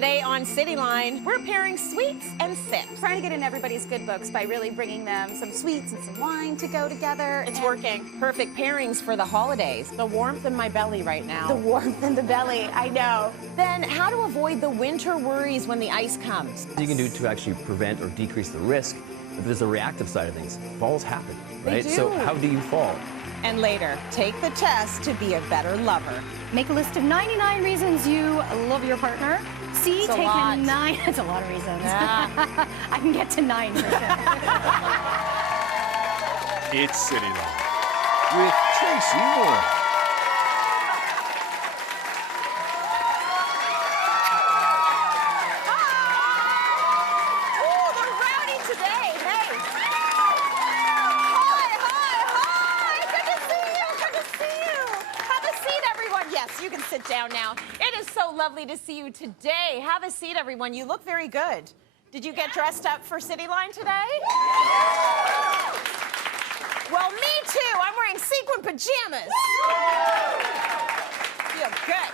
Today on Cityline, we're pairing sweets and sips. Trying to get in everybody's good books by really bringing them some sweets and some wine to go together. It's working. Perfect pairings for the holidays. The warmth in my belly right now. The warmth in the belly, I know. Then how to avoid the winter worries when the ice comes. You can do to actually prevent or decrease the risk. If there's a reactive side of things, falls happen, right? They do. So how do you fall? And later, take the test to be a better lover. Make a list of 99 reasons you love your partner. C, That's a take lot. 9. That's a lot of reasons. Yeah. I can get to 9 for sure. It's Cityline with Tracy Moore. Oh, they're rowdy today. Hey. Hi. Good to see you. Good to see you. Have a seat, everyone. Yes, you can sit down now. It is so lovely to see you today. Have a seat, everyone. You look very good. Did you get dressed up for Cityline today? Well, me too. I'm wearing sequin pajamas. Feel good.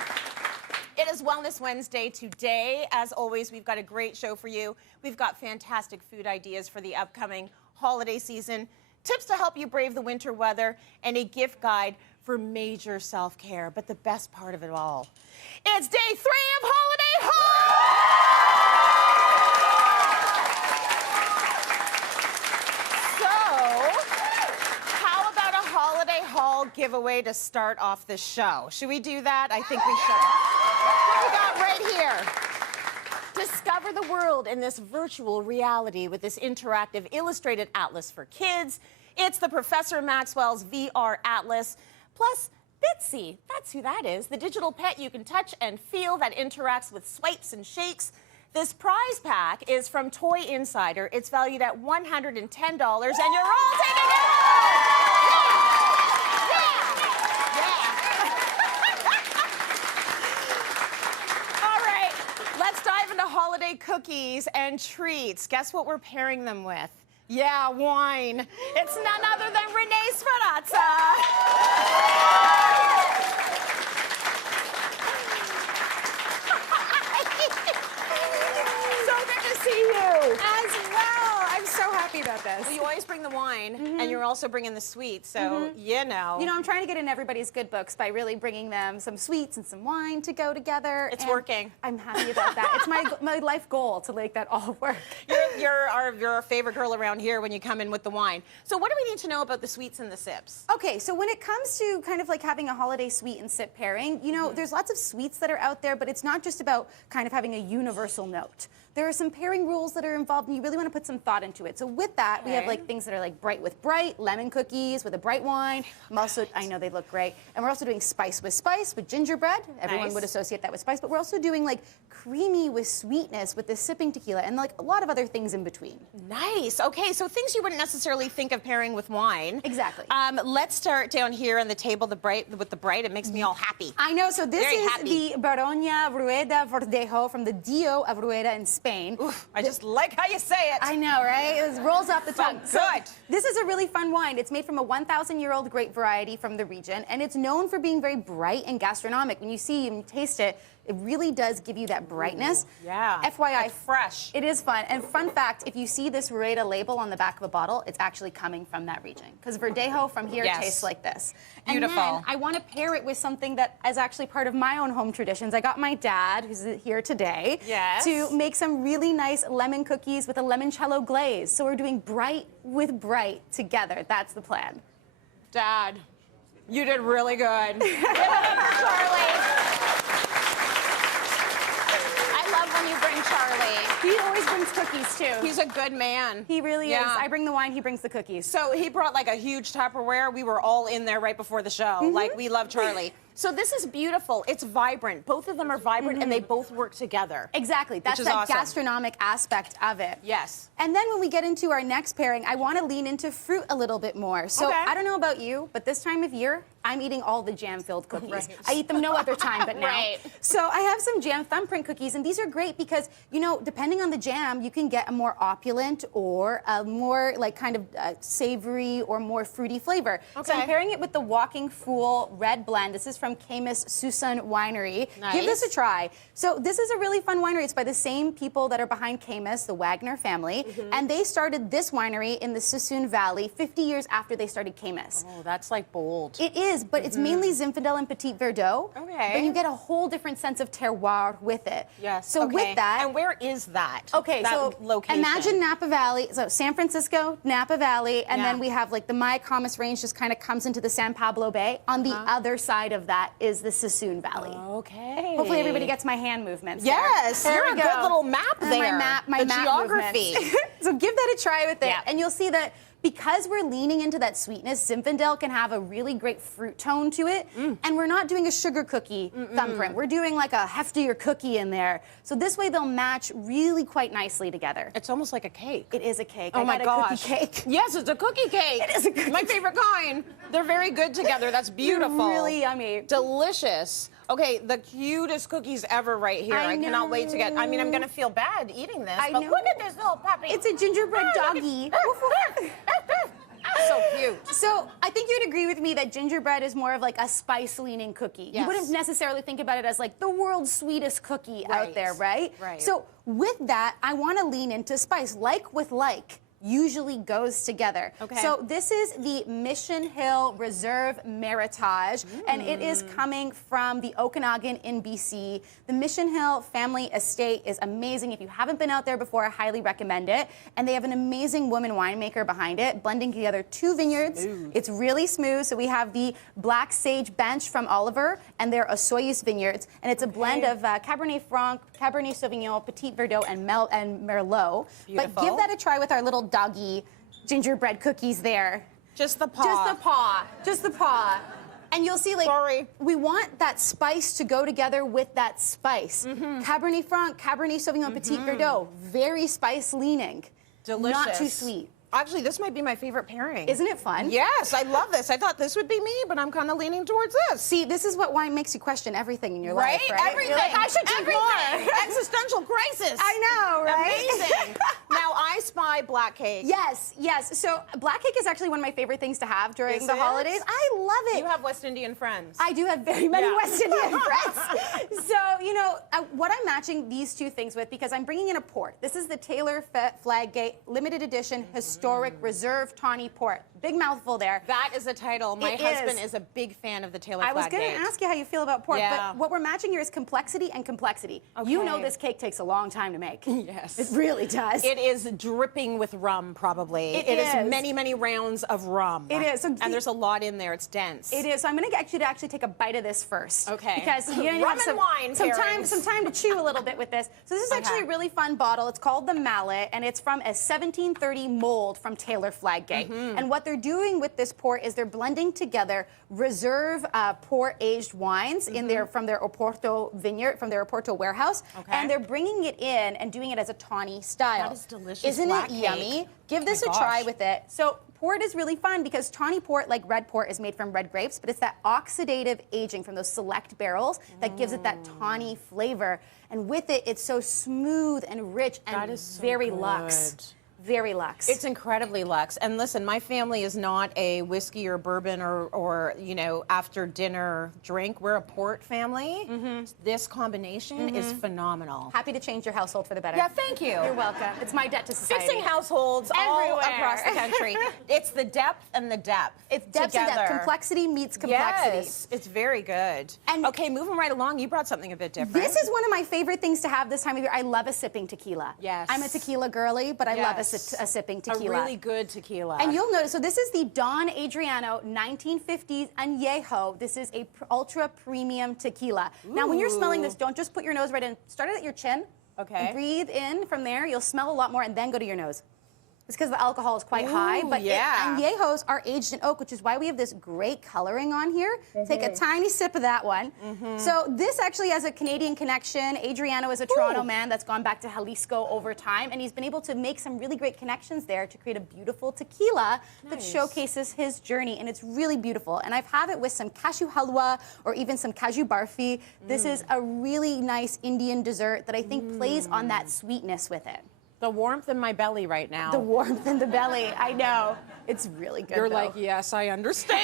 It is Wellness Wednesday today. As always, we've got a great show for you. We've got fantastic food ideas for the upcoming holiday season, tips to help you brave the winter weather, and a gift guide for major self-care. But the best part of it all, it's day 3 of Holiday Haul! Haul giveaway to start off the show. Should we do that? I think we should. What we got right here? Discover the world in this virtual reality with this interactive illustrated atlas for kids. It's the Professor Maxwell's VR Atlas, plus Bitsy. That's who that is. The digital pet you can touch and feel that interacts with swipes and shakes. This prize pack is from Toy Insider. It's valued at $110, and you're all taking it home! Holiday cookies and treats. Guess what we're pairing them with? Yeah, wine. It's none other than Renee Sferrazza. So good to see you. As well. I'm so happy about this. Well, you always bring the wine, and you're also bringing the sweets, so you know. You know, I'm trying to get in everybody's good books by really bringing them some sweets and some wine to go together. It's and working. I'm happy about that. It's my life goal to make that all work. You're our favorite girl around here when you come in with the wine. So what do we need to know about the sweets and the sips? Okay, so when it comes to kind of like having a holiday sweet and sip pairing, you know, there's lots of sweets that are out there, but it's not just about kind of having a universal note. There are some pairing rules that are involved, and you really want to put some thought into it. So with that, we have like things that are like bright with bright, lemon cookies with a bright wine. I know they look great. And we're also doing spice with gingerbread. Everyone would associate that with spice, but we're also doing like creamy with sweetness with the sipping tequila and like a lot of other things in between. Nice. Okay, so things you wouldn't necessarily think of pairing with wine. Exactly. Let's start down here on the table, with the bright. It makes me all happy. I know. So this Very is happy. the Baronia Rueda Verdejo from the Dio of Rueda in Spain. Oof, I just like how you say it. I know, right? It rolls off the tongue. So good. This is a really fun wine. It's made from a 1,000-year-old grape variety from the region, and it's known for being very bright and gastronomic. When you see and taste it, it really does give you that brightness. Ooh, yeah. FYI, like fresh. It is fun. And fun fact, if you see this Rueda label on the back of a bottle, it's actually coming from that region. Because Verdejo from here tastes like this. Beautiful. And then I want to pair it with something that is actually part of my own home traditions. I got my dad, who's here today, to make some really nice lemon cookies with a limoncello glaze. So we're doing bright with bright together. That's the plan. Dad, you did really good. Give it up for Charlie. When you bring Charlie. He always brings cookies, too. He's a good man. He really is. I bring the wine, he brings the cookies. So he brought like a huge Tupperware. We were all in there right before the show. Like, we love Charlie. So this is beautiful. It's vibrant. Both of them are vibrant, and they both work together. Exactly. That's that awesome. gastronomic aspect of it. Yes. And then when we get into our next pairing, I want to lean into fruit a little bit more. So I don't know about you, but this time of year, I'm eating all the jam-filled cookies. Right. I eat them no other time but now. Right. So I have some jam thumbprint cookies, and these are great because, you know, depending on the jam, you can get a more opulent or a more like kind of savory or more fruity flavor. So I'm Okay. pairing it with the Walking Fool Red Blend. This is from Camus Susan Winery. Give this a Nice. try. So this is a really fun winery. It's by the same people that are behind Camus, the Wagner family, and they started this winery in the Sassoon Valley 50 years after they started Camus. Oh, that's like bold. It is, but it's mainly Zinfandel and Petit Verdot. Okay. But you get a whole different sense of terroir with it. Yes. So okay. with that. And where is that? Okay, that so location. imagine Napa Valley, so San Francisco, Napa Valley, and Yeah. then we have like the Mayacamas Range just kind of comes into the San Pablo Bay. On the other side of that is the Sassoon Valley. Okay. Hopefully everybody gets my hand movements. there. Yes, There you're we a good go. little map And there. My the map geography. movements. So give that a try with it, Yeah. and you'll see that because we're leaning into that sweetness, Zinfandel can have a really great fruit tone to it, and we're not doing a sugar cookie thumbprint. We're doing like a heftier cookie in there. So this way they'll match really quite nicely together. It's almost like a cake. It is a cake. Oh I my got a gosh. cookie cake. Yes, it's a cookie cake. It is a cookie My favorite kind. They're very good together. That's beautiful. Really yummy. Delicious. Okay, the cutest cookies ever right here. I cannot wait to get. I mean, I'm know. gonna feel bad eating this. I but know. look at this little puppy. It's a gingerbread doggy. So cute. So I think you'd agree with me that gingerbread is more of like a spice-leaning cookie. You Yes. wouldn't necessarily think about it as like the world's sweetest cookie Right. out there, right? Right. So with that, I want to lean into spice. Like with like usually goes together. Okay. So this is the Mission Hill Reserve Meritage, and it is coming from the Okanagan in BC. The Mission Hill family estate is amazing. If you haven't been out there before, I highly recommend it. And they have an amazing woman winemaker behind it, blending together two vineyards. It's really smooth. So we have the Black Sage Bench from Oliver and their Osoyos vineyards, and it's a blend of Cabernet Franc, Cabernet Sauvignon, Petit Verdot, and Merlot. But Beautiful. give that a try with our little doggy gingerbread cookies there. Just the paw. Just the paw. Just the paw. And you'll see, like, Sorry. we want that spice to go together with that spice. Cabernet Franc, Cabernet Sauvignon, Petit Verdot, very spice leaning. Delicious. Not too sweet. Actually, this might be my favorite pairing. Isn't it fun? Yes, I love this. I thought this would be me, but I'm kind of leaning towards this. See, this is what wine makes you question everything in your Right? life, right? Everything. You're like, I should drink Everything. more. Existential crisis. I know, right? Amazing. Now, I spy black cake. Yes, yes. So black cake is actually one of my favorite things to have during Is the it? holidays. I love it. You have West Indian friends. I do have very many Yeah. West Indian friends. So, you know, what I'm matching these two things with, because I'm bringing in a port. This is the Taylor Fladgate limited edition historic reserve tawny port. Big mouthful there. That is a title. My It husband is. is a big fan of the Taylor I was going to Fladgate. ask you how you feel about port, Yeah. but what we're matching here is complexity and complexity. You know Okay. this cake takes a long time to make. Yes. It really does. It is dripping with rum, probably. It It is is. many, many rounds of rum. It is. So And there's a lot in there. It's dense. It is. So I'm going to get you to actually take a bite of this first. Okay. Because you're going to Rum have and wine some pairings. time to chew a little bit with this. So this is actually a Okay. really fun bottle. It's called the Mallet, and it's from a 1730 mold from Taylor Fladgate. Mm-hmm. And what they're doing with this port is they're blending together reserve port-aged wines in their from their Oporto vineyard, from their Oporto warehouse, Okay. and they're bringing it in and doing it as a tawny style. That is delicious Isn't black it cake. yummy? Give this Oh a my try gosh. with it. So port is really fun because tawny port, like red port, is made from red grapes, but it's that oxidative aging from those select barrels that gives it that tawny flavor. And with it, it's so smooth and rich and That is so very good. luxe. Very luxe. It's incredibly luxe. And listen, my family is not a whiskey or bourbon or you know, after dinner drink. We're a port family. This combination is phenomenal. Happy to change your household for the better. Yeah, thank you. You're welcome. It's my debt to society. Fixing households all Everywhere. across the country. It's the depth and the depth. It's depth and together. depth. Complexity meets complexity. Yes, it's very good. And- okay, moving right along, you brought something a bit different. This is one of my favorite things to have this time of year. I love a sipping tequila. Yes. I'm a tequila girly, but I love Yes. a sipping tequila. a really good tequila. And you'll notice, so this is the Don Adriano 1950s Añejo. This is a ultra premium tequila. Now, when you're smelling this, don't just put your nose right in. Start it at your chin. Okay. And breathe in from there. You'll smell a lot more, and then go to your nose. It's because the alcohol is quite high, but yeah. añejos are aged in oak, which is why we have this great coloring on here. Take a tiny sip of that one. So this actually has a Canadian connection. Adriano is a Toronto man that's gone back to Jalisco over time, and he's been able to make some really great connections there to create a beautiful tequila that showcases his journey, and it's really beautiful. And I've had it with some cashew halwa or even some cashew barfi. This is a really nice Indian dessert that I think plays on that sweetness with it. The warmth in my belly right now. The warmth in the belly, I know. It's really good. You're though. like, yes, I understand.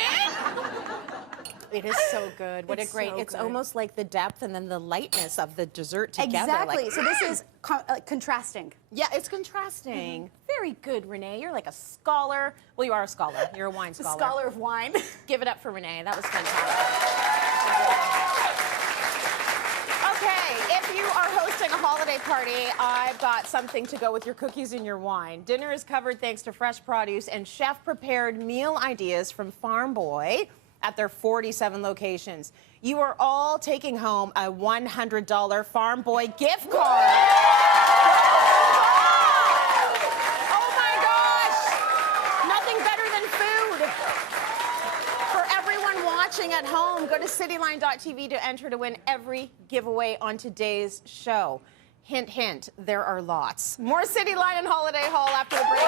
It is so good. What It's a great, so it's good. almost like the depth and then the lightness of the dessert together. Exactly. Like, So this is contrasting. yeah, it's contrasting. Very good, Renee. You're like a scholar. Well, you are a scholar. You're a wine The scholar. scholar of wine. Give it up for Renee. That was fantastic. Okay, if you are hosting a holiday party, I've got something to go with your cookies and your wine. Dinner is covered thanks to fresh produce and chef-prepared meal ideas from Farm Boy at their 47 locations. You are all taking home a $100 Farm Boy gift card. Oh my gosh! Nothing better than food. For everyone watching at home, go to cityline.tv to enter to win every giveaway on today's show. Hint, hint, there are lots. More Cityline and Holiday Haul after the break.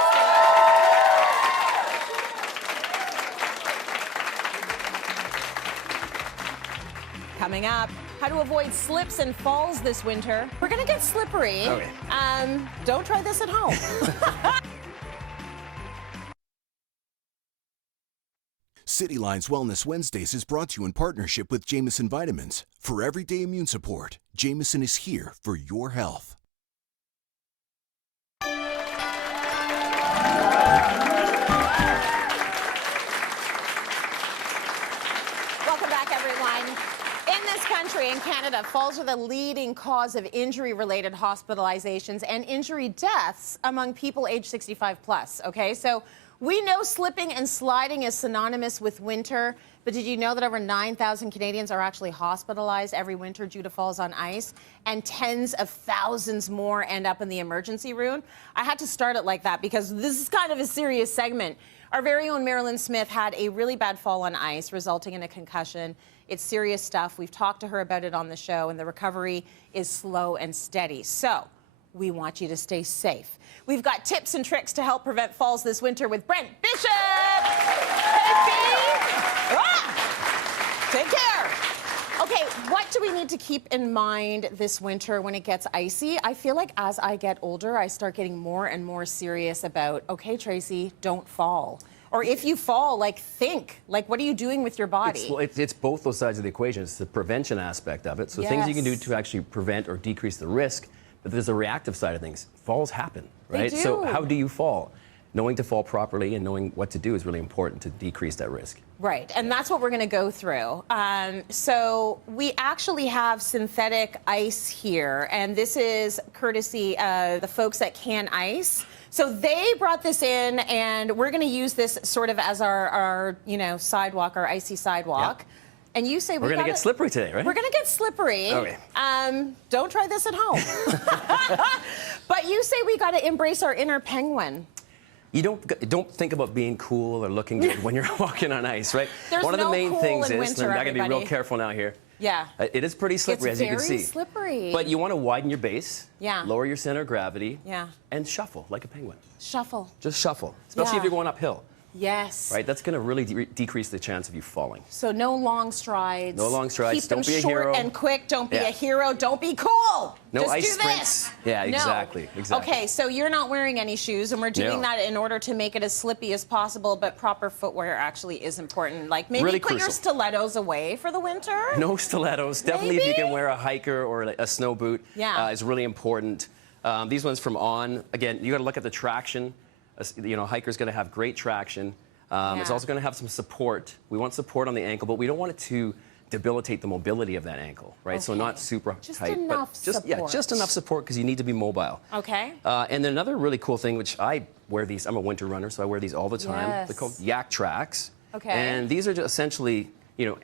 Coming up, how to avoid slips and falls this winter. We're gonna get slippery. Okay. Don't try this at home. Cityline's Wellness Wednesdays is brought to you in partnership with Jameson Vitamins. For everyday immune support, Jameson is here for your health. Welcome back, everyone. In this country, in Canada, falls are the leading cause of injury-related hospitalizations and injury deaths among people age 65 plus, okay? So we know slipping and sliding is synonymous with winter, but did you know that over 9,000 Canadians are actually hospitalized every winter due to falls on ice, and tens of thousands more end up in the emergency room? I had to start it like that because this is kind of a serious segment. Our very own Marilyn Smith had a really bad fall on ice, resulting in a concussion. It's serious stuff. We've talked to her about it on the show, and the recovery is slow and steady. So we want you to stay safe. We've got tips and tricks to help prevent falls this winter with Brent Bishop. Take care. Okay, what do we need to keep in mind this winter when it gets icy? I feel like as I get older, I start getting more and more serious about, okay, Tracy, don't fall. Or if you fall, like, think. Like, what are you doing with your body? It's both those sides of the equation. It's the prevention aspect of it. So things you can do to actually prevent or decrease the risk. But there's a reactive side of things. Falls happen, right? They So do. how do you fall? Knowing to fall properly and knowing what to do is really important to decrease that risk. Right, and that's what we're going to go through. So we actually have synthetic ice here, and this is courtesy of the folks at Can Ice. So they brought this in, and we're going to use this sort of as our sidewalk, our icy sidewalk. Yeah. And you say We're going to get slippery today, right? We're going to get slippery. Okay. Don't try this at home. But you say we got to embrace our inner penguin. You don't think about being cool or looking good when you're walking on ice, right? There's One of the no main cool things in is, winter, and I got to be real everybody. careful now here. Yeah. It is pretty slippery, It's as you can very see. slippery. But you want to widen your base, Yeah. lower your center of gravity, Yeah. and shuffle like a penguin. Shuffle. Just shuffle, especially Yeah. if you're going uphill, Yes. right? That's going to really decrease the chance of you falling. So no long strides. No long strides. Keep them Don't be a short hero. and quick. Don't be Yeah. a hero. Don't be cool. No Just ice do sprints. this. Yeah, No. exactly. Okay, so you're not wearing any shoes, and we're doing No. that in order to make it as slippy as possible, but proper footwear actually is important. Like maybe Really put your crucial. stilettos away for the winter. No stilettos. Definitely if you Maybe? can wear a hiker or a snow boot is really important. These ones from On, again, you got to look at the traction. Hiker's going to have great traction. It's also going to have some support. We want support on the ankle, but we don't want it to debilitate the mobility of that ankle, right? So Okay. not super Just tight, enough but just support. just enough support because you need to be mobile. Okay. And then another really cool thing, which I wear these. I'm a winter runner, so I wear these all the time. Yes. They're called Yak Tracks. Okay. And these are just essentially,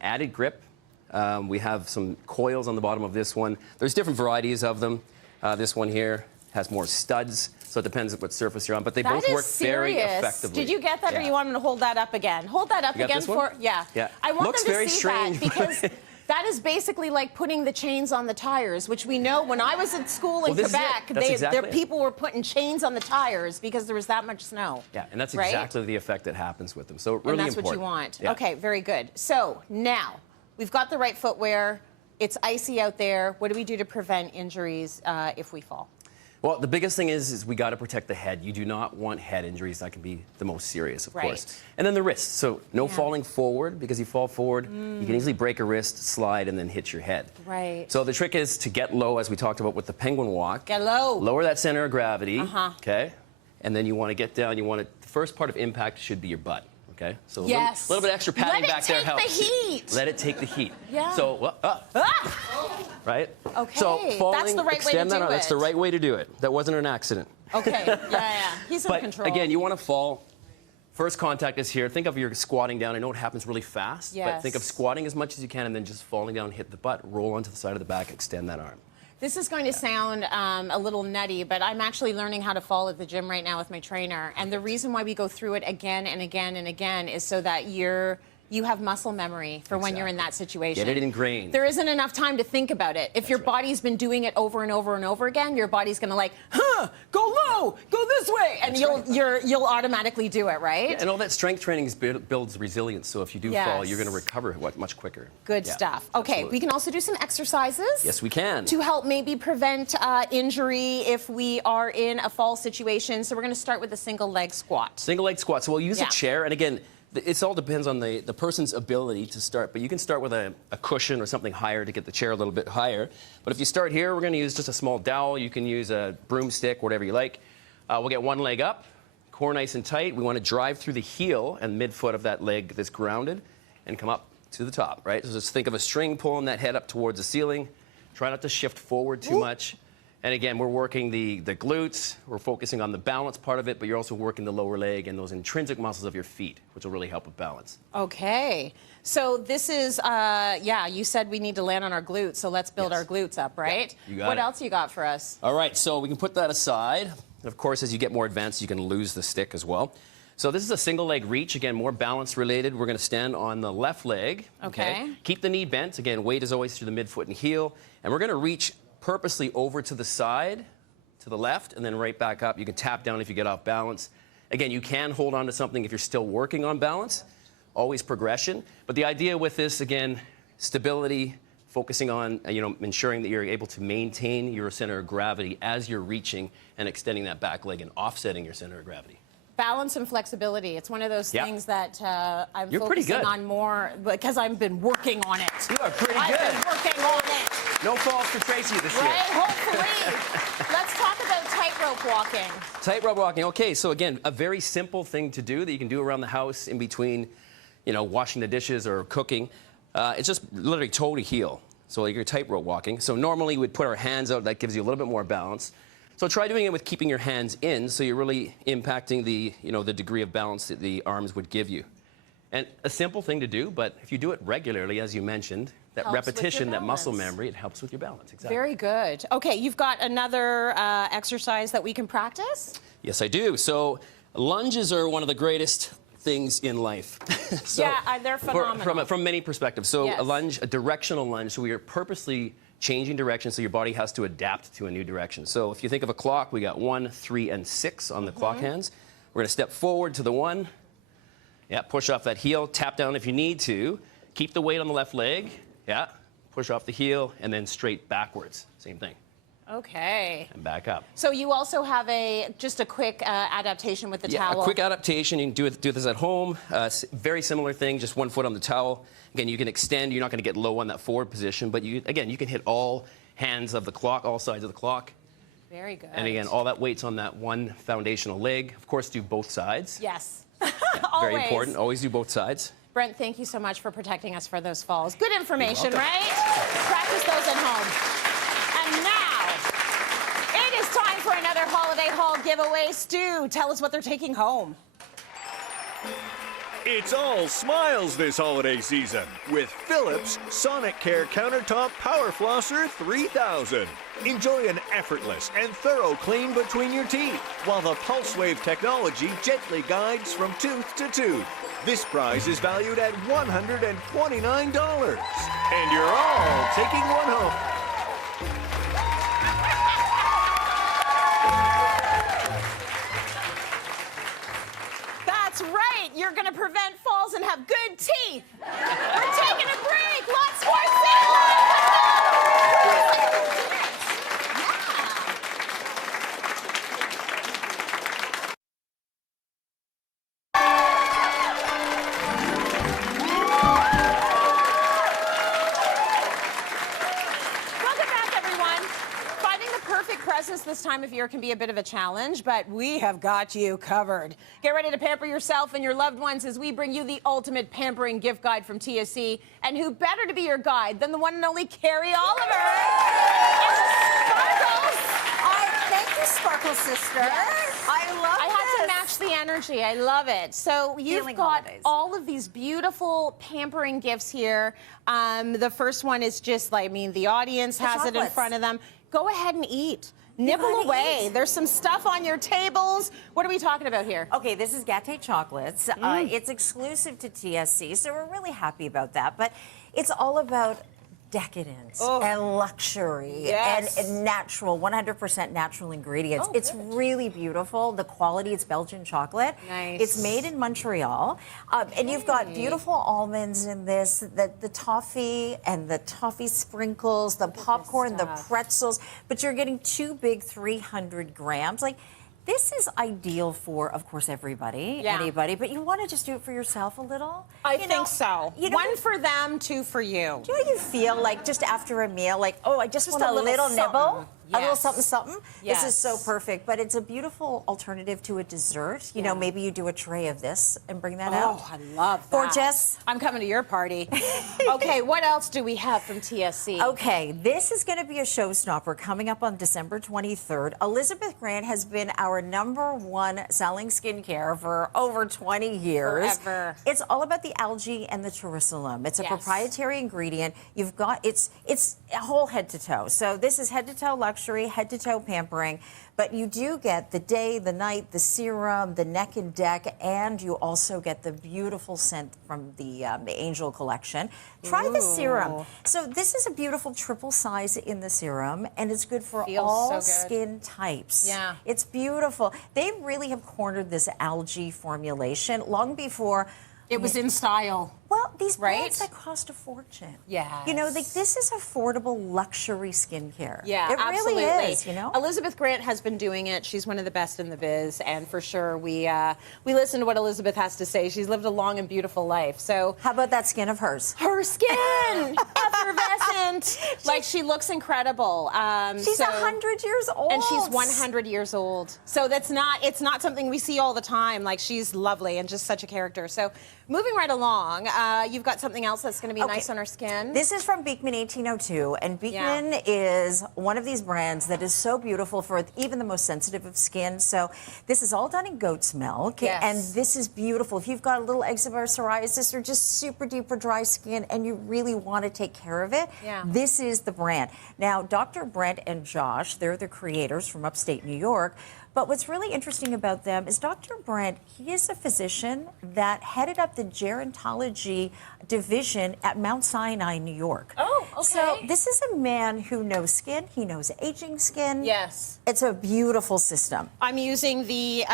added grip. We have some coils on the bottom of this one. There's different varieties of them. This one here has more studs, So it depends what surface you're on, but they That both is work very serious. effectively. Did you get that, or you want them to hold that up again? Hold that up You got again this one? yeah. Yeah. I want Looks them to very see strange, that because that is basically like putting the chains on the tires, which we know when I was at school in Well, this is it. Quebec, That's exactly it. people were putting chains on the tires because there was that much snow. Yeah, and that's right? exactly the effect that happens with them. So really And that's important. what you want. Yeah. Okay, very good. So now we've got the right footwear. It's icy out there. What do we do to prevent injuries if we fall? Well, the biggest thing is we got to protect the head. You do not want head injuries. That can be the most serious, of course. And then the wrists. So no falling forward, because you fall forward, you can easily break a wrist, slide, and then hit your head. Right. So the trick is to get low, as we talked about with the penguin walk. Get low. Lower that center of gravity. Okay. And then you want to get down. You want to, the first part of impact should be your butt. Okay. So a little bit extra padding back there helps. Let it take the heat. Let it take the heat. Yeah. So right. Okay. So falling, that's the right way to extend that do out. it. That's the right way to do it. That wasn't an accident. Okay. Yeah. He's in But control. again, you want to fall. First contact is here. Think of your squatting down. I know it happens really fast, but think of squatting as much as you can and then just falling down, hit the butt, roll onto the side of the back, extend that arm. This is going to sound a little nutty, but I'm actually learning how to fall at the gym right now with my trainer. And the reason why we go through it again and again and again is so that you have muscle memory for when you're in that situation. Get it ingrained. There isn't enough time to think about it. If your body's been doing it over and over and over again, your body's going to like, go low, go this way, and you'll automatically do it, right? Yeah, and all that strength training builds resilience. So if you do fall, you're going to recover much quicker. Good stuff. Okay, absolutely. we can also do some exercises. Yes, we can. To help maybe prevent injury if we are in a fall situation. So we're going to start with a single leg squat. Single leg squat. So we'll use a chair, and again, it all depends on the person's ability to start, but you can start with a cushion or something higher to get the chair a little bit higher. But if you start here, we're going to use just a small dowel. You can use a broomstick, whatever you like. We'll get one leg up, core nice and tight. We want to drive through the heel and midfoot of that leg that's grounded and come up to the top, right? So just think of a string pulling that head up towards the ceiling. Try not to shift forward too much. And again, we're working the glutes, we're focusing on the balance part of it, but you're also working the lower leg and those intrinsic muscles of your feet, which will really help with balance. Okay. So this is, you said we need to land on our glutes, so let's build our glutes up, right? Yeah, you got what it. else you got for us? All right, so we can put that aside. Of course, as you get more advanced, you can lose the stick as well. So this is a single leg reach, again, more balance related. We're going to stand on the left leg. Okay. Keep the knee bent. Again, weight is always through the midfoot and heel. And we're going to reach purposely over to the side, to the left, and then right back up. You can tap down if you get off balance. Again, you can hold on to something if you're still working on balance. Always progression. But the idea with this, again, stability, focusing on ensuring that you're able to maintain your center of gravity as you're reaching and extending that back leg and offsetting your center of gravity. Balance and flexibility. It's one of those things that I'm You're pretty focusing good. on more because I've been working on it. You are pretty I've good. been working on it. No falls for Tracy this year. Right? Hopefully. Let's talk about tightrope walking. Tightrope walking. Okay, so again, a very simple thing to do that you can do around the house in between, washing the dishes or cooking. It's just literally toe to heel. So like you're tightrope walking. So normally we'd put our hands out. That gives you a little bit more balance. So try doing it with keeping your hands in, so you're really impacting the degree of balance that the arms would give you. And a simple thing to do, but if you do it regularly, as you mentioned, that Helps with your repetition, that muscle balance. memory, it helps with your balance. Exactly. Very good. Okay, you've got another exercise that we can practice? Yes, I do. So lunges are one of the greatest things in life. So they're phenomenal. From many perspectives. So Yes. a lunge, a directional lunge, so we are purposely changing direction so your body has to adapt to a new direction. So if you think of a clock, we got 1, 3, and 6 on the clock hands. We're going to step forward to the 1. Yeah, push off that heel, tap down if you need to. Keep the weight on the left leg. Yeah, push off the heel, and then straight backwards. Same thing. Okay. And back up. So you also have just a quick adaptation with the towel. A quick adaptation. You can do this at home. Very similar thing, just one foot on the towel. Again, you can extend. You're not going to get low on that forward position, but you can hit all hands of the clock, all sides of the clock. Very good. And again, all that weight's on that one foundational leg. Of course, do both sides. Yes. Very important. Always do both sides. Brent, thank you so much for protecting us for those falls. Good information, welcome. right? Practice those at home. And now, it is time for another Holiday Haul giveaway. Stu, tell us what they're taking home. It's all smiles this holiday season with Philips Sonicare Countertop Power Flosser 3000. Enjoy an effortless and thorough clean between your teeth, while the pulse wave technology gently guides from tooth to tooth. This prize is valued at $129. And you're all taking one home. That's right. You're going to prevent falls and have good teeth. We're taking a break. Lots more this time of year can be a bit of a challenge, but we have got you covered. Get ready to pamper yourself and your loved ones as we bring you the ultimate pampering gift guide from TSC. And who better to be your guide than the one and only Carrie Oliver? And Sparkles! Thank you, Sparkle Sister. Yes. I had to match the energy. I love it. So you've got all of these beautiful pampering gifts here. The first one is just like, the audience has it in front of them. Go ahead and eat. Nibble away. There's some stuff on your tables. What are we talking about here? Okay, this is Gâté chocolates. It's exclusive to TSC, so we're really happy about that. But it's all about decadence and luxury and natural, 100% natural ingredients. It's really beautiful. The quality, it's Belgian chocolate. Nice. It's made in Montreal. And you've got beautiful almonds in this, the toffee and the toffee sprinkles, the popcorn, the pretzels. But you're getting two big 300 grams. Like, this is ideal for, of course, everybody, anybody, but you want to just do it for yourself a little? I think so. One for them, two for you. Do you know what you feel like just after a meal? Like, oh, I just want a little nibble? A little something, something? Yes. This is so perfect, but it's a beautiful alternative to a dessert. You know, maybe you do a tray of this and bring that out. Oh, I love that. Gorgeous. I'm coming to your party. Okay, what else do we have from TSC? Okay, this is going to be a showstopper coming up on December 23rd. Elizabeth Grant has been our #1 selling skincare for over 20 years. Forever. It's all about the algae and the jerusalem. It's a proprietary ingredient. You've got, it's a whole head to toe. So this is head to toe luxury, head to toe pampering, but you do get the day, the night, the serum, the neck and deck, and you also get the beautiful scent from the Angel collection. Try the serum. So this is a beautiful triple size in the serum, and it's good for all skin types. Yeah. It's beautiful. They really have cornered this algae formulation long before it was in style. Well, these brands that cost a fortune. Yeah. You know, like, this is affordable luxury skincare. Yeah, it absolutely. really is, you know? Elizabeth Grant has been doing it. She's one of the best in the biz, and for sure we listen to what Elizabeth has to say. She's lived a long and beautiful life. So how about that skin of hers? Her skin! Effervescent! Like, she looks incredible. She's 100 years old. And she's 100 years old. So it's not something we see all the time. Like, she's lovely and just such a character. So moving right along, you've got something else that's going to be nice on our skin. This is from Beekman 1802, and Beekman is one of these brands that is so beautiful for even the most sensitive of skin. So this is all done in goat's milk, and this is beautiful. If you've got a little eczema or psoriasis or just super duper dry skin and you really want to take care of it, this is the brand. Now, Dr. Brent and Josh, they're the creators from upstate New York. But what's really interesting about them is Dr. Brent, he is a physician that headed up the gerontology division at Mount Sinai, New York. Oh, okay. So this is a man who knows skin. He knows aging skin. Yes. It's a beautiful system. I'm using the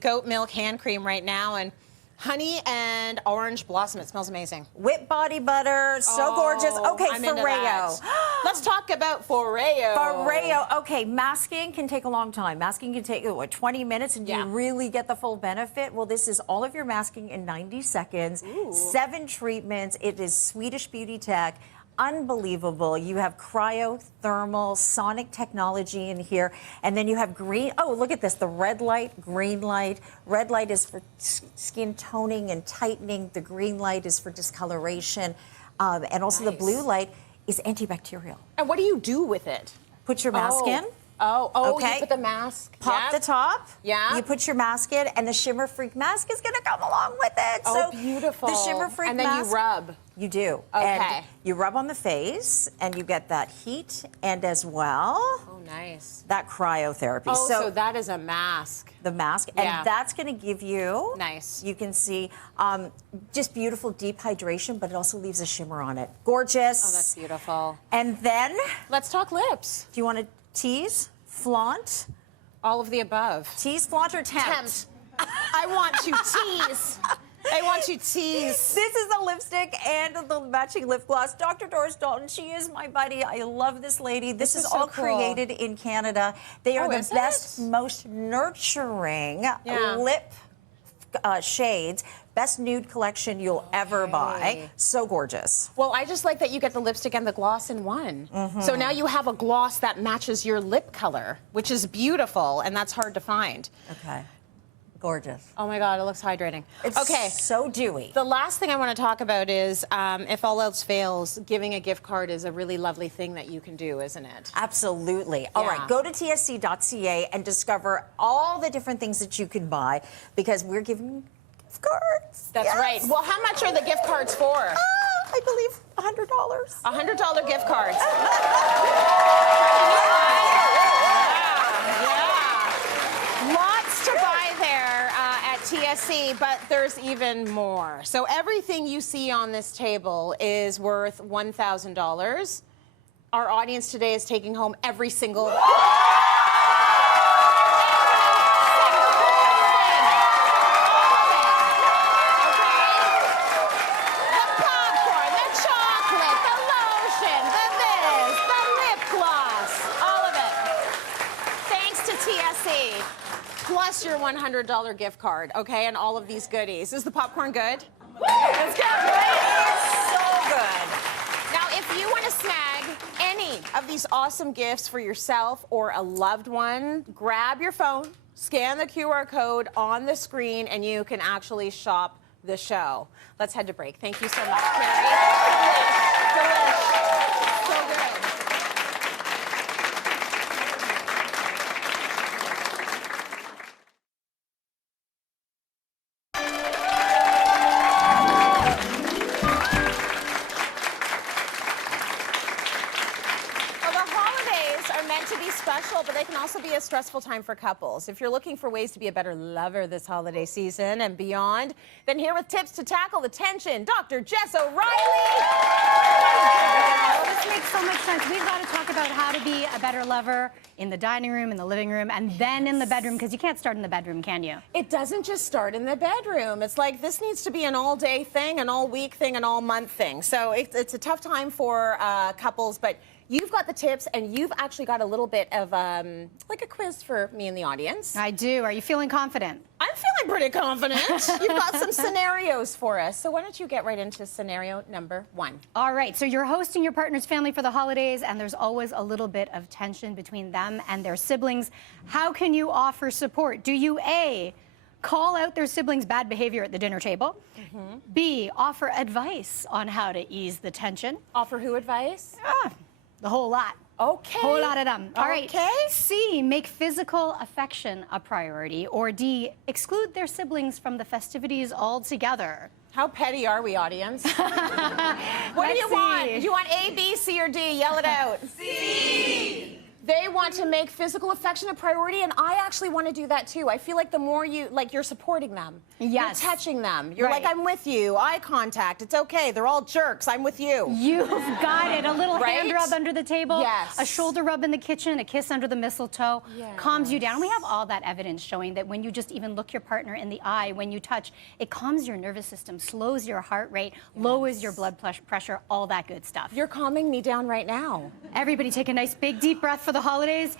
goat milk hand cream right now, and honey and orange blossom. It smells amazing. Whipped body butter, so gorgeous. Okay, I'm into that. Foreo. Let's talk about Foreo. Foreo. Okay, masking can take a long time. Masking can take, what, 20 minutes, and you really get the full benefit? Well, this is all of your masking in 90 seconds, 7 treatments. It is Swedish beauty tech. Unbelievable. You have cryothermal sonic technology in here, and then you have green. Oh, look at this, the red light, green light. Red light is for skin toning and tightening. The green light is for discoloration, and also the blue light is antibacterial. And what do you do with it? Put your mask in. Oh, okay? You put the mask. Pop the top. Yeah. You put your mask in, and the Shimmer Freak mask is going to come along with it. Oh, so beautiful. The Shimmer Freak mask. And then you rub. You do. Okay. And you rub on the face, and you get that heat, and as well... Oh, nice. That cryotherapy. Oh, so that is a mask. The mask, and that's going to give you... Nice. You can see just beautiful deep hydration, but it also leaves a shimmer on it. Gorgeous. Oh, that's beautiful. And then... Let's talk lips. Do you want to tease, flaunt? All of the above. Tease, flaunt, or tempt? I want to tease. I want to tease. This is the lipstick and the matching lip gloss. Dr. Doris Dalton, she is my buddy. I love this lady. This is so all cool. created in Canada. They are the best, most nurturing lip shades. Best nude collection you'll ever buy. So gorgeous. Well, I just like that you get the lipstick and the gloss in one. So now you have a gloss that matches your lip color, which is beautiful, and that's hard to find. Okay. Gorgeous. Oh my God, it looks hydrating. It's so dewy. The last thing I want to talk about is, if all else fails, giving a gift card is a really lovely thing that you can do, isn't it? Absolutely. All right, go to tsc.ca and discover all the different things that you can buy, because we're giving gift cards. That's right. Well, how much are the gift cards for? I believe $100. $100 gift cards. Lots to buy there at TSC, but there's even more. So everything you see on this table is worth $1,000. Our audience today is taking home every single... Plus your $100 gift card, okay, and all of these goodies. Is the popcorn good? It's good, right? It's so good. Now, if you want to snag any of these awesome gifts for yourself or a loved one, grab your phone, scan the QR code on the screen, and you can actually shop the show. Let's head to break. Thank you so much, Carrie. Delish. So good. But they can also be a stressful time for couples. If you're looking for ways to be a better lover this holiday season and beyond, then here with tips to tackle the tension, Dr. Jess O'Reilly. This makes so much sense. We've got to talk about how to be a better lover in the dining room, in the living room, and then in the bedroom, because you can't start in the bedroom, can you? It doesn't just start in the bedroom. It's like this needs to be an all-day thing, an all-week thing, an all-month thing. So it's a tough time for couples, but you've got the tips, and you've actually got a little bit of like a quiz for me and the audience. I do. Are you feeling confident? I'm feeling pretty confident. You've got some scenarios for us. So why don't you get right into scenario number 1. All right. So you're hosting your partner's family for the holidays, and there's always a little bit of tension between them and their siblings. How can you offer support? Do you A, call out their siblings' bad behavior at the dinner table? B, offer advice on how to ease the tension? Offer who advice? The whole lot. Okay. Whole lot of them. All right. Okay. C, make physical affection a priority. Or D, exclude their siblings from the festivities altogether. How petty are we, audience? What do you want? Do you want A, B, C, or D? Yell it out. C! They want to make physical affection a priority, and I actually want to do that too. I feel like the more you're supporting them. Yes. You're touching them. You're like, I'm with you. Eye contact. It's okay. They're all jerks. I'm with you. You've got it. A little Right? hand rub under the table. Yes. A shoulder rub in the kitchen. A kiss under the mistletoe. Yes. Calms you down. We have all that evidence showing that when you just even look your partner in the eye, when you touch, it calms your nervous system, slows your heart rate, lowers your blood pressure, all that good stuff. You're calming me down right now. Everybody take a nice big deep breath for the holidays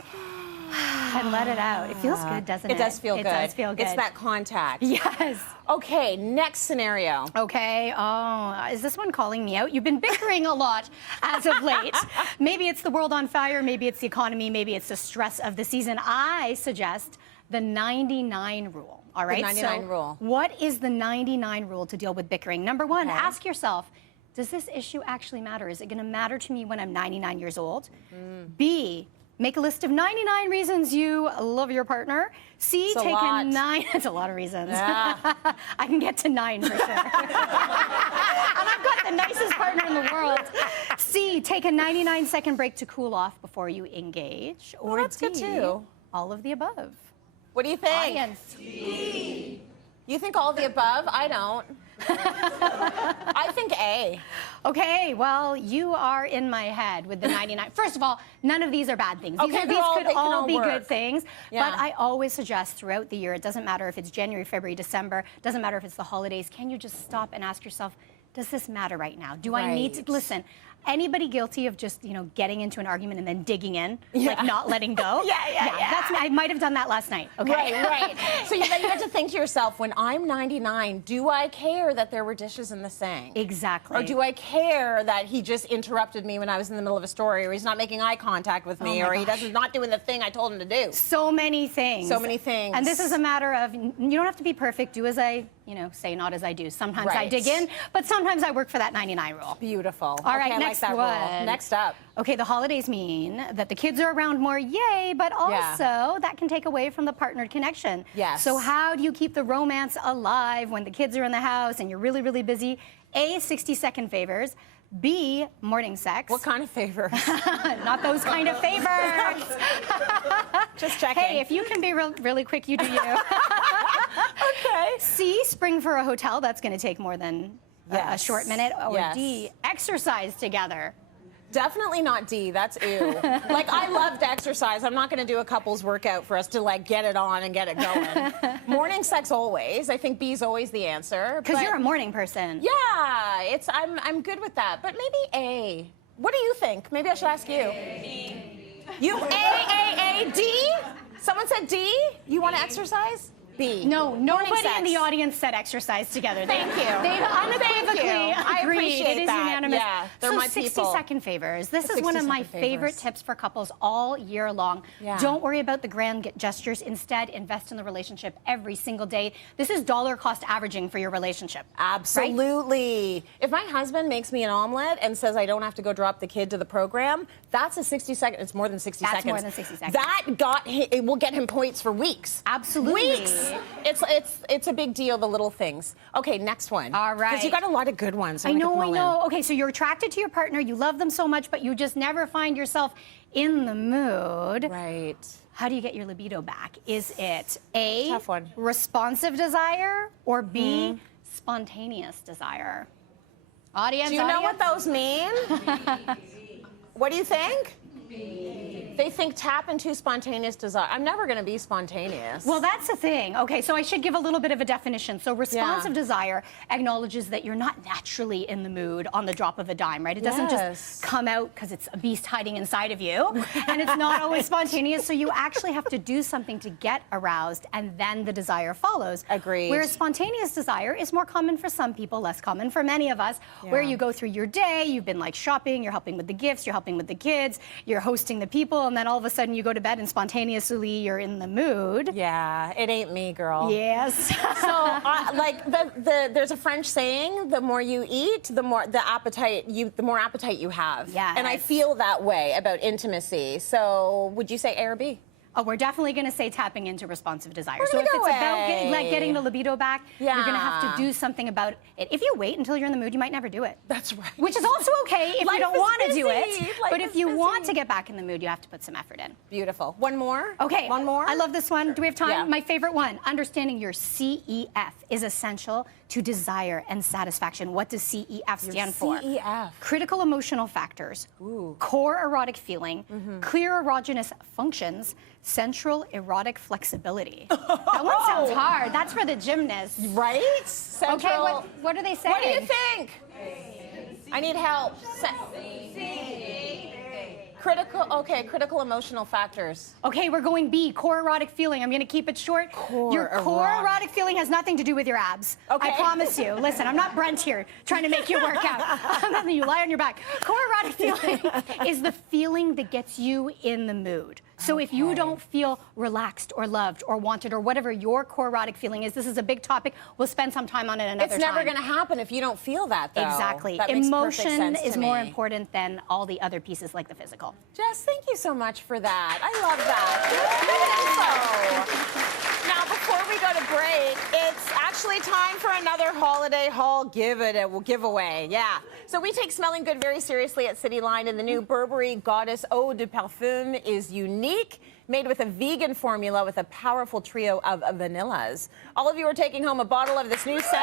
and let it out. It feels good, doesn't it? It does feel good. It does feel good. It's that contact. Yes. Okay, next scenario. Okay. Oh, is this one calling me out? You've been bickering a lot as of late. Maybe it's the world on fire. Maybe it's the economy. Maybe it's the stress of the season. I suggest the 99 rule. All right. The 99 rule. What is the 99 rule to deal with bickering? Number one, ask yourself, does this issue actually matter? Is it going to matter to me when I'm 99 years old? B, Make a list of 99 reasons you love your partner. C, It's a take lot. a 9. That's a lot of reasons. Yeah. I can get to 9 for sure. And I've got the nicest partner in the world. C, take a 99-second break to cool off before you engage. Or that's good D, too. all of the above. What do you think? Audience. You think all of the above? I don't. I think A. Okay, well, you are in my head with the 99. First of all, none of these are bad things. Okay, These they could can all all be work. good things. Yeah. But I always suggest throughout the year, it doesn't matter if it's January, February, December, doesn't matter if it's the holidays, can you just stop and ask yourself, does this matter right now? Do I need to listen? Anybody guilty of just, getting into an argument and then digging in, like not letting go? Yeah. That's me. I might have done that last night, okay? Right. So you have to think to yourself, when I'm 99, do I care that there were dishes in the sink? Exactly. Or do I care that he just interrupted me when I was in the middle of a story, or he's not making eye contact with me, or he's not doing the thing I told him to do? So many things. So many things. And this is a matter of, you don't have to be perfect. Do as I, say, not as I do. Sometimes I Right. dig in, but sometimes I work for that 99 rule. Beautiful. All right, okay, next I like that one. Rule. Next up. Okay, the holidays mean that the kids are around more, yay, but also that can take away from the partnered connection. Yes. So how do you keep the romance alive when the kids are in the house and you're really, really busy? A, 60-second favors. B, morning sex. What kind of favor? Not those kind of favors. Just checking. Hey, if you can be really quick, you do you. Okay. C, spring for a hotel. That's going to take more than a short minute. Or D, exercise together. Definitely not D. That's ew. Like, I love to exercise. I'm not going to do a couple's workout for us to, get it on and get it going. Morning sex always. I think B is always the answer. Because you're a morning person. Yeah, I'm good with that. But maybe A. What do you think? Maybe I should ask you. You A, D? Someone said D? You want to exercise? B. No, Morning nobody sex. in the audience said exercise together. Thank you. They've unequivocally I agreed. appreciate It is that. unanimous. Yeah, they're so my people. 60-second favors. This is one of my 60-second favorite favors. tips for couples all year long. Yeah. Don't worry about the grand gestures. Instead, invest in the relationship every single day. This is dollar cost averaging for your relationship. Absolutely. Right? If my husband makes me an omelet and says I don't have to go drop the kid to the program, that's a 60-second. It's more than 60 That's seconds. more than 60 seconds. It will get him points for weeks. Absolutely. Weeks. It's a big deal, the little things. Okay, next one. All right. Because you got a lot of good ones. I know. Okay, so you're attracted to your partner, you love them so much, but you just never find yourself in the mood. Right. How do you get your libido back? Is it A, Tough one. responsive desire, or B, spontaneous desire? Audience, Do you know what those mean? What do you think? They think tap into spontaneous desire. I'm never going to be spontaneous. Well, that's the thing. Okay, so I should give a little bit of a definition. So responsive Yeah. desire acknowledges that you're not naturally in the mood on the drop of a dime, right? It doesn't Yes. just come out because it's a beast hiding inside of you. And it's not always spontaneous, so you actually have to do something to get aroused, and then the desire follows. Agreed. Whereas spontaneous desire is more common for some people, less common for many of us, where you go through your day, you've been shopping, you're helping with the gifts, you're helping with the kids, you're hosting the people, and then all of a sudden you go to bed and spontaneously you're in the mood. Yeah, it ain't me, girl. Yes. So, there's a French saying: the more you eat, the more appetite you have. Yes. And I feel that way about intimacy. So, would you say A or B? Oh, we're definitely going to say tapping into responsive desire. We're So gonna if it's go about A. getting the libido back, you're going to have Yeah. to do something about it. If you wait until you're in the mood, you might never do it. That's right. Which is also okay if Life you don't is want to do busy. it. Life But is if you want busy. to get back in the mood, you have to put some effort in. Beautiful. One more? Okay. One more? I love this one. Do we have time? Yeah. My favorite one. Understanding your CEF is essential to desire and satisfaction. What does CEF stand for? CEF. Critical emotional factors, core erotic feeling, clear erogenous functions, central erotic flexibility. That one sounds hard. That's for the gymnast. Right? Central. Okay, what are they saying? What do you think? I need help. Critical emotional factors. Okay, we're going B, core erotic feeling. I'm going to keep it short. Your core erotic feeling has nothing to do with your abs. Okay. I promise you. Listen, I'm not Brent here trying to make you work out. You lie on your back. Core erotic feeling is the feeling that gets you in the mood. So if you don't feel relaxed or loved or wanted or whatever your core erotic feeling is, this is a big topic. We'll spend some time on it another time. It's never going to happen if you don't feel that, though. Exactly. That makes perfect Emotion sense is to more me. important than all the other pieces like the physical. Jess, thank you so much for that. I love that. Good info. Now, before we go to break, it's actually time for another holiday haul giveaway. Yeah. So we take smelling good very seriously at Cityline, and the new Burberry Goddess Eau de Parfum is unique, made with a vegan formula with a powerful trio of vanillas. All of you are taking home a bottle of this new scent.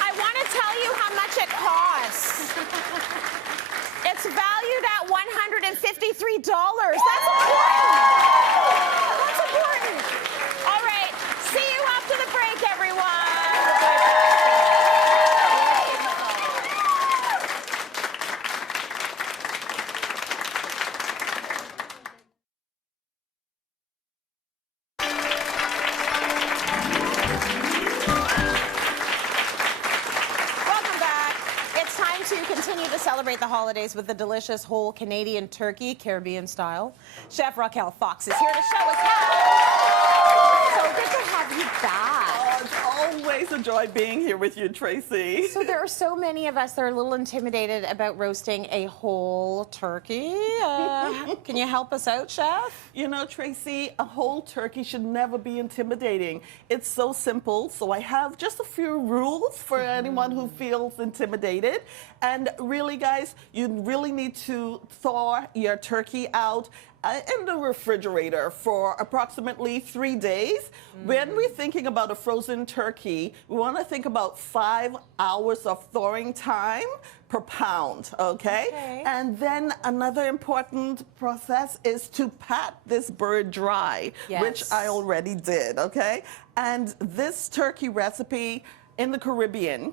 I want to tell you how much it costs. It's valued at $153. That's important. That's important. All right. See you after the break, everyone. Welcome back. It's time to continue to celebrate the holidays with the delicious whole Canadian turkey, Caribbean style. Chef Raquel Fox is here to show us how. So good to have you back. Oh, it's always a joy being here with you, Tracy. So there are so many of us that are a little intimidated about roasting a whole turkey. Can you help us out, Chef? You know, Tracy, a whole turkey should never be intimidating. It's so simple. So I have just a few rules for anyone who feels intimidated. And really, guys, you really need to thaw your turkey out in the refrigerator for approximately 3 days. When we're thinking about a frozen turkey, we want to think about 5 hours of thawing time per pound, okay? And then another important process is to pat this bird dry, which I already did, okay? And this turkey recipe in the Caribbean,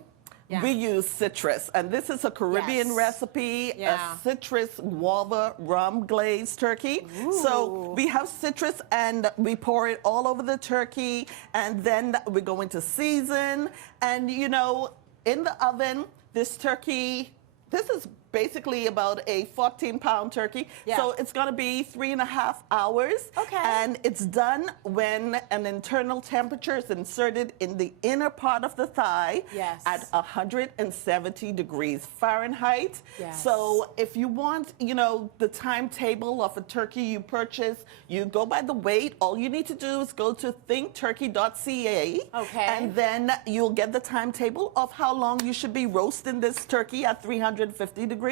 we use citrus, and this is a Caribbean recipe, a citrus guava rum glazed turkey. So we have citrus and we pour it all over the turkey, and then we go into season. And you know, in the oven, this turkey, this is basically about a 14-pound turkey. So it's going to be 3.5 hours. And it's done when an internal temperature is inserted in the inner part of the thigh at 170 degrees Fahrenheit. So if you want, you know, the timetable of a turkey you purchase, you go by the weight. All you need to do is go to thinkturkey.ca. And then you'll get the timetable of how long you should be roasting this turkey at 350 degrees.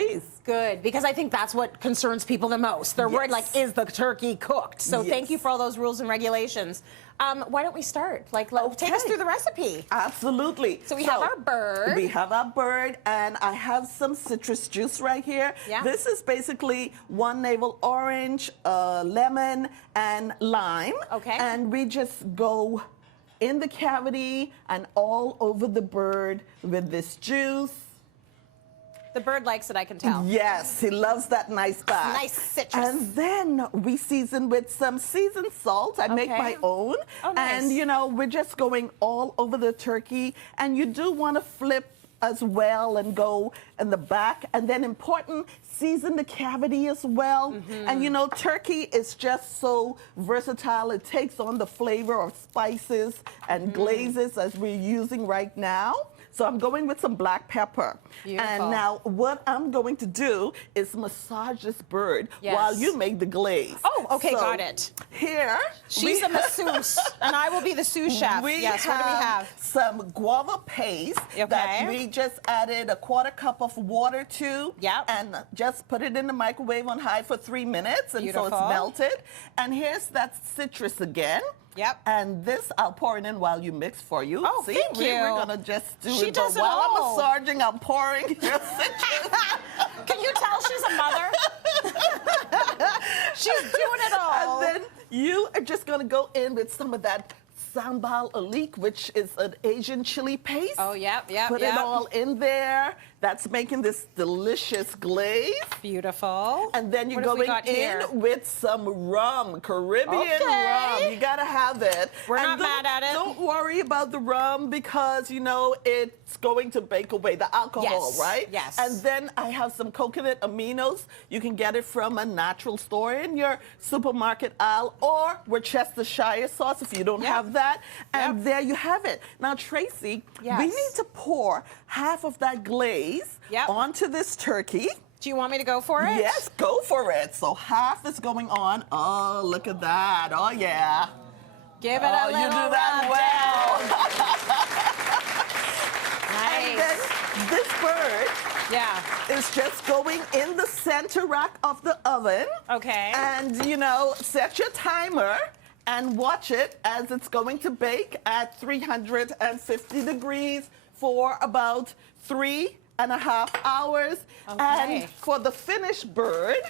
Good, because I think that's what concerns people the most. They're worried, like, is the turkey cooked? So thank you for all those rules and regulations. Why don't we start? Like, take us through the recipe. Absolutely. So we have our bird. We have our bird, and I have some citrus juice right here. This is basically 1 navel orange, lemon, and lime. And we just go in the cavity and all over the bird with this juice. The bird likes it, I can tell. Yes, he loves that nice bath. Nice citrus. And then we season with some seasoned salt. I make my own. And, you know, we're just going all over the turkey. And you do want to flip as well and go in the back. And then important, season the cavity as well. And, you know, turkey is just so versatile. It takes on the flavor of spices and glazes as we're using right now. So I'm going with some black pepper. And now what I'm going to do is massage this bird while you make the glaze. Oh, okay, so got it. Here. She's the masseuse, and I will be the sous chef. What do we have? Some guava paste that we just added a 1/4 cup of water to. And just put it in the microwave on high for 3 minutes. And so it's melted. And here's that citrus again. And this I'll pour it in while you mix for you. Oh, see, thank you. We're gonna just do She it. does But it while all. I'm massaging, I'm pouring your citrus. Can you tell she's a mother? She's doing it all. And then you are just gonna go in with some of that sambal alik, which is an Asian chili paste. Oh, yep. Put it all in there. That's making this delicious glaze. Beautiful. And then you're What have we going got in here? with some rum, Caribbean rum. You gotta have it. We're And not mad at it. Don't worry about the rum because, you know, it's going to bake away the alcohol, Yes, right? yes. And then I have some coconut aminos. You can get it from a natural store in your supermarket aisle or Worcestershire sauce if you don't have that. And there you have it. Now, Tracy, we need to pour half of that glaze onto this turkey. Do you want me to go for it? Yes, go for it. So half is going on. Oh, look at that. Oh, yeah. Give it a little you do that well. Nice. And then this bird is just going in the center rack of the oven. Okay. And, you know, set your timer and watch it as it's going to bake at 350 degrees for about 3.5 hours. And for the finished bird,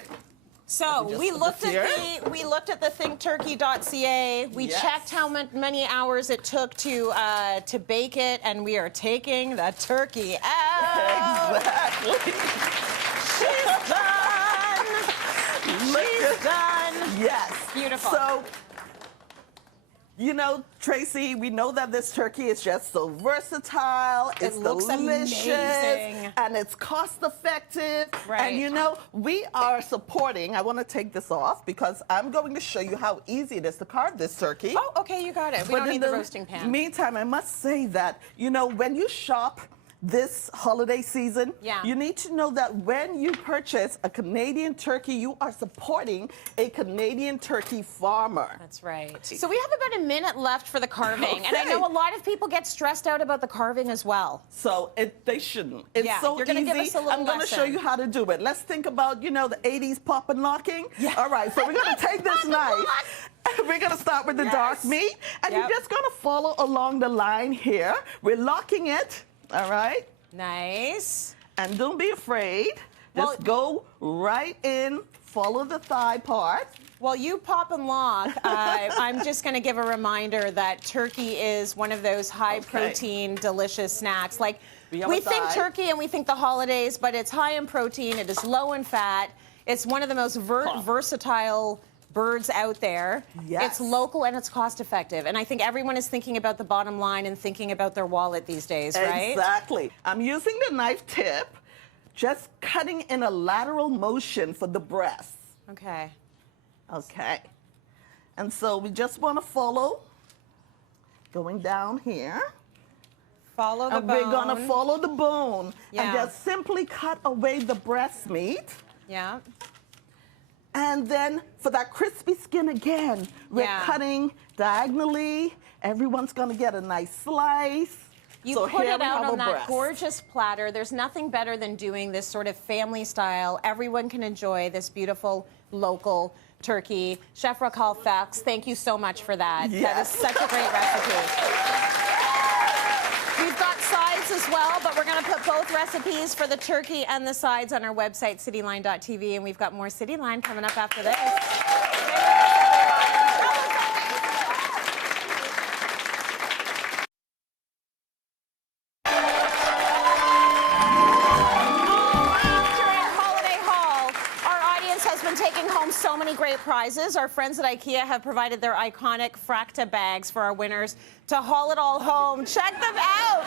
so we looked at the thinkturkey.ca. We checked how many hours it took to bake it, and we are taking the turkey out. Exactly. She's done. She's done. Yes. Beautiful. So, you know, Tracy, we know that this turkey is just so versatile. It's looks delicious. amazing. And it's cost effective. Right. And, you know, we are supporting, I want to take this off because I'm going to show you how easy it is to carve this turkey. Oh, okay, you got it. We don't need the roasting pan. Meantime, I must say that, you know, when you shop this holiday season, you need to know that when you purchase a Canadian turkey, you are supporting a Canadian turkey farmer. That's right. So we have about a minute left for the carving. And I know a lot of people get stressed out about the carving as well. So they shouldn't. It's so you're gonna easy. give us a little I'm going to show you how to do it. Let's think about, you know, the 80s pop and locking. Yeah. All right, so we're going to take this knife. We're going to start with the dark meat. And you're just going to follow along the line here. We're locking it. All right. Nice. And don't be afraid. Just go right in, follow the thigh part. While you pop and lock, I'm just going to give a reminder that turkey is one of those high-protein, delicious snacks. Like, we think turkey and we think the holidays, but it's high in protein. It is low in fat. It's one of the most versatile birds out there. It's local and it's cost effective. And I think everyone is thinking about the bottom line and thinking about their wallet these days, right? Exactly. I'm using the knife tip, just cutting in a lateral motion for the breast. Okay. Okay. And so we just want to follow, going down here. Follow the bone. And we're going to follow the bone and just simply cut away the breast meat. Yeah. And then for that crispy skin again, we're cutting diagonally. Everyone's going to get a nice slice. You put it out on that gorgeous platter. There's nothing better than doing this sort of family style. Everyone can enjoy this beautiful local turkey. Chef Raquel Fox, thank you so much for that. That is such a great recipe. We've got sides as well, but we're going to put both recipes for the turkey and the sides on our website, cityline.tv, and we've got more Cityline coming up after this. Taking home so many great prizes. Our friends at IKEA have provided their iconic Fracta bags for our winners to haul it all home. Check them out.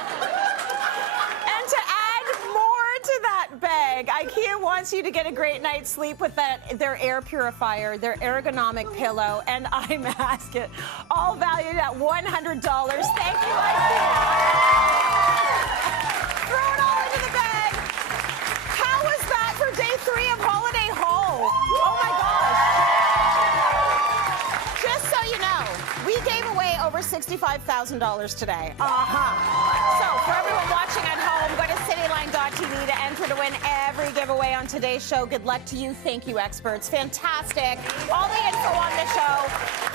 And to add more to that bag, IKEA wants you to get a great night's sleep with their air purifier, their ergonomic pillow, and eye mask. All valued at $100. Thank you, IKEA. Throw it all into the bag. How was that for day 3 of Holiday Haul? Oh my gosh. Just so you know, we gave away over $65,000 today. So for everyone watching at home, go to cityline.tv to enter to win every giveaway on today's show. Good luck to you. Thank you, experts. Fantastic. All the info on the show.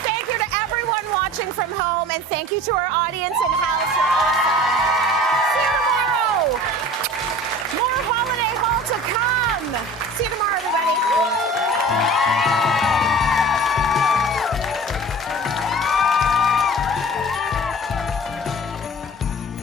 Thank you to everyone watching from home, and thank you to our audience in-house. You're awesome. See you tomorrow. More Holiday Haul to come.